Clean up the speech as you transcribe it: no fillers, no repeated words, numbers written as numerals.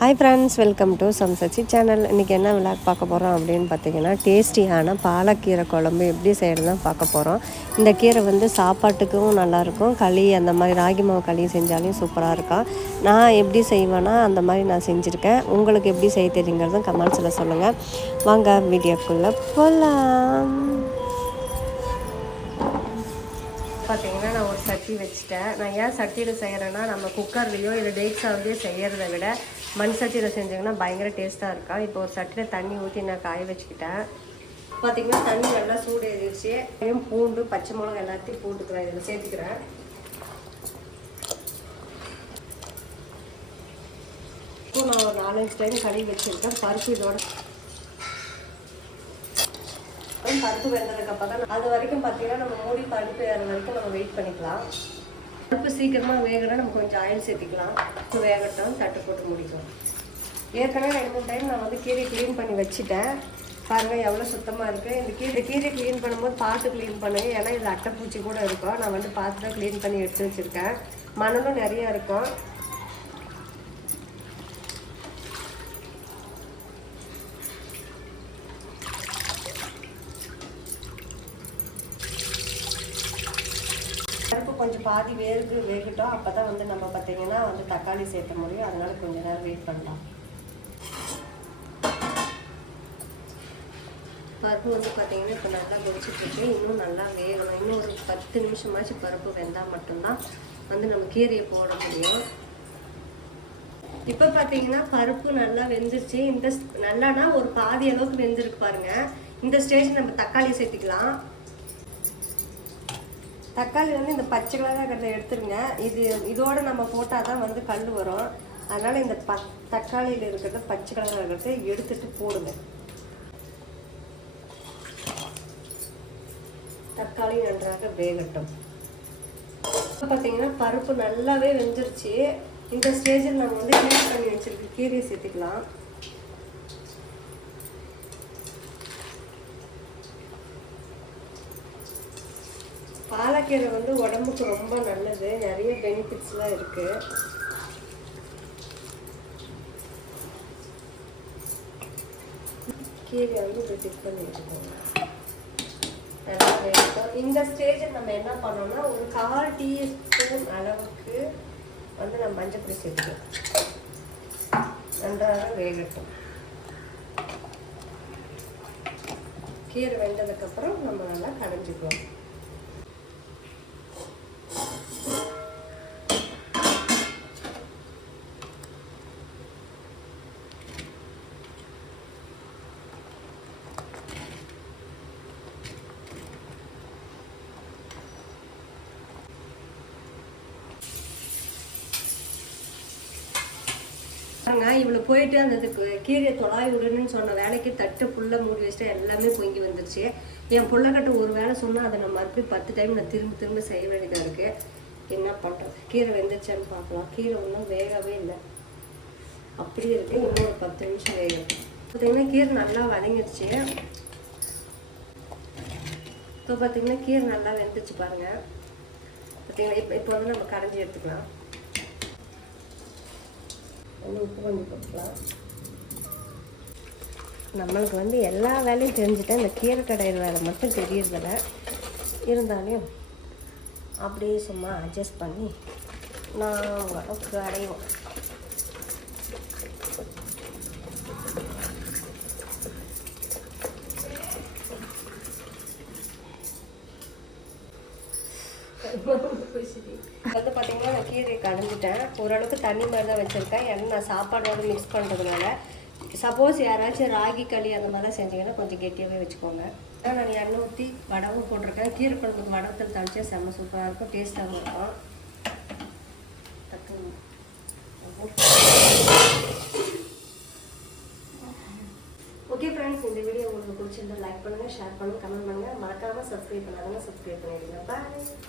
Hi friends, welcome to சம்சச்சி channel. இன்றைக்கி என்ன விளாக் பார்க்க போகிறோம் அப்படின்னு பார்த்தீங்கன்னா, டேஸ்டியான பாலக்கீரை குழம்பு எப்படி செய்கிறது தான் பார்க்க போகிறோம். இந்த கீரை வந்து சாப்பாட்டுக்கும் நல்லாயிருக்கும், களி அந்த மாதிரி ராகி மாவு களி செஞ்சாலும் சூப்பராக இருக்கும். நான் எப்படி செய்வேன்னா அந்த மாதிரி நான் செஞ்சுருக்கேன். உங்களுக்கு எப்படி செய்ய தெரியுங்கிறதும் கமெண்ட்ஸில் சொல்லுங்கள். வாங்க வீடியோக்குள்ளே போகலாம். பார்த்தீங்கன்னா நான் ஒரு சட்டி வச்சுட்டேன். நான் ஏன் சட்டியில் செய்கிறேன்னா, நம்ம குக்கர்லேயோ இல்லை டேக்ஸாவிலையோ செய்கிறத விட மண் சட்டியில் செஞ்சிங்கன்னா பயங்கர டேஸ்ட்டாக இருக்கும். இப்போ ஒரு சட்டியில் தண்ணி ஊற்றி நான் காய வச்சுக்கிட்டேன். பார்த்திங்கன்னா தண்ணி நல்லா சூடு ஏறிடுச்சு. பூண்டு, பச்சை மிளகா எல்லாத்தையும் போட்டுக்கிறேன், இதில் சேர்த்துக்கிறேன். இப்போ நான் ஒரு 4-5 டைம் கழுவி வச்சுருக்கேன். பருப்பு இதோட பருப்பு வெந்ததுக்கப்புறம் தான் அது வரைக்கும் பார்த்தீங்கன்னா நம்ம மூடி பருப்பு ஏற வரைக்கும் நம்ம வெயிட் பண்ணிக்கலாம். பருப்பு சீக்கிரமாக வேகணும், நம்ம கொஞ்சம் ஆயில் சேர்த்திக்கலாம். இப்போ வேகட்டும், தட்டு போட்டு முடிக்கும். ஏற்கனவே 2-3 டைம் நான் வந்து கீரை க்ளீன் பண்ணி வச்சுட்டேன். பாருங்கள் எவ்வளோ சுத்தமாக இருக்குது. இந்த கீரை க்ளீன் பண்ணும்போது பார்த்து க்ளீன் பண்ணுங்க, ஏன்னா இது அட்டைப்பூச்சி கூட இருக்கும். நான் வந்து பார்த்து தான் க்ளீன் பண்ணி எடுத்து வச்சுருக்கேன். மணலும் நிறையா இருக்கும். பருப்பு கொஞ்சம் பாதி வேகட்டும். அப்போ தான் வந்து நம்ம பார்த்தீங்கன்னா வந்து தக்காளி சேர்க்க முடியும். அதனால கொஞ்சம் நேரம் வெயிட் பண்ணலாம். பருப்பு வந்து பார்த்தீங்கன்னா இப்போ நல்லா கொதிச்சுட்ருக்கு. இன்னும் நல்லா வேகணும். இன்னும் ஒரு 10 நிமிஷமாச்சு பருப்பு வெந்தால் மட்டும்தான் வந்து நம்ம கீரையை போட முடியும். இப்போ பார்த்தீங்கன்னா பருப்பு நல்லா வெந்துருச்சு. இந்த நல்லானா ஒரு பாதி அளவுக்கு வெந்திருக்கு பாருங்கள். இந்த ஸ்டேஜ் நம்ம தக்காளி சேர்த்துக்கலாம். தக்காளி வந்து இந்த பச்சை கலராக இருக்கிறத எடுத்துருங்க. இதோடு நம்ம போட்டால் தான் வந்து கல் வரும். அதனால் இந்த தக்காளியில் இருக்கிறத பச்சை கலராக இருக்கிறத எடுத்துட்டு போடுங்க. தக்காளி நன்றாக வேகட்டும். இப்போ பார்த்தீங்கன்னா பருப்பு நல்லாவே வெந்துருச்சு. இந்த ஸ்டேஜில் நம்ம வந்து க்ளீன் பண்ணி வச்சுருக்க கீரையை சேர்த்துக்கலாம். பாலக்கீரை வந்து உடம்புக்கு ரொம்ப நல்லது, நிறைய பெனிஃபிட்ஸ்லாம் இருக்குது. கீரை வந்து இப்படி டிப் பண்ணி வச்சுக்கோங்க. நல்லா வேகட்டும். இந்த ஸ்டேஜில் நம்ம என்ன பண்ணோம்னா ஒரு 1/4 டீஸ்பூன் அளவுக்கு வந்து நம்ம மஞ்சள் சேர்த்துக்கலாம். நன்றாக வேகட்டும். கீரை வெந்ததுக்கப்புறம் நம்ம நல்லா கடைஞ்சிக்குவோம். இவ்வளோ போயிட்டு அந்த கீரையை தொலாய் விடணும்னு சொன்ன வேலைக்கு தட்டு ஃபுல்லாக மூடி வச்சுட்டு எல்லாமே பொங்கி வந்துருச்சு. என் பிள்ளைக்கட்டு ஒரு வேலை சொன்னால் அதை நான் மறுபடியும் 10 டைம் நான் திரும்ப செய்ய வேண்டியதாக இருக்குது. என்ன பண்ணுறது? கீரை வெந்துச்சான்னு பார்க்கலாம். கீரை ஒன்றும் வேகவே இல்லை, அப்படியே இருக்குது. இன்னும் ஒரு 10 நிமிஷம் வேகும். பார்த்தீங்கன்னா கீரை நல்லா வதங்கிடுச்சு. இப்போ பார்த்தீங்கன்னா கீரை நல்லா வெந்துச்சு பாருங்கள். பார்த்தீங்கன்னா இப்போ வந்து நம்ம கரைஞ்சி எடுத்துக்கலாம். உப்பு கொஞ்சம் போட்டுக்கலாம். நம்மளுக்கு வந்து எல்லா வேலையும் தெரிஞ்சுட்டேன், இந்த கீரை கடையில் வேலை மட்டும் தெரியறதில்ல. இருந்தாலும் அப்படியே சும்மா அட்ஜஸ்ட் பண்ணி நான் அடைவோம். வந்து பார்த்தீங்கன்னா நான் கீரையை கடைஞ்சிட்டேன். ஓரளவுக்கு தண்ணி மாதிரி தான் வச்சுருக்கேன், ஏன்னா நான் சாப்பாடோடு மிக்ஸ் பண்ணுறதுனால. சப்போஸ் யாராச்சும் ராகி களி அந்த மாதிரிலாம் செஞ்சிங்கன்னா கொஞ்சம் கெட்டியாகவே வச்சுக்கோங்க. நான் எண்ணெய் ஊற்றி வடவும் போட்டிருக்கேன். கீரை குழம்புக்கு வடத்தில் தளிச்சா செம்ம சூப்பராக இருக்கும், டேஸ்ட்டாகவும் இருக்கும். ஓகே ஃப்ரெண்ட்ஸ், இந்த வீடியோ உங்களுக்கு பிடிச்சிருந்தா லைக் பண்ணுங்கள், ஷேர் பண்ணுங்கள், கமெண்ட் பண்ணுங்கள். மறக்காமல் சப்ஸ்கிரைப் பண்ணாதவங்க சப்ஸ்கிரைப் பண்ணிடுங்க. பாய்.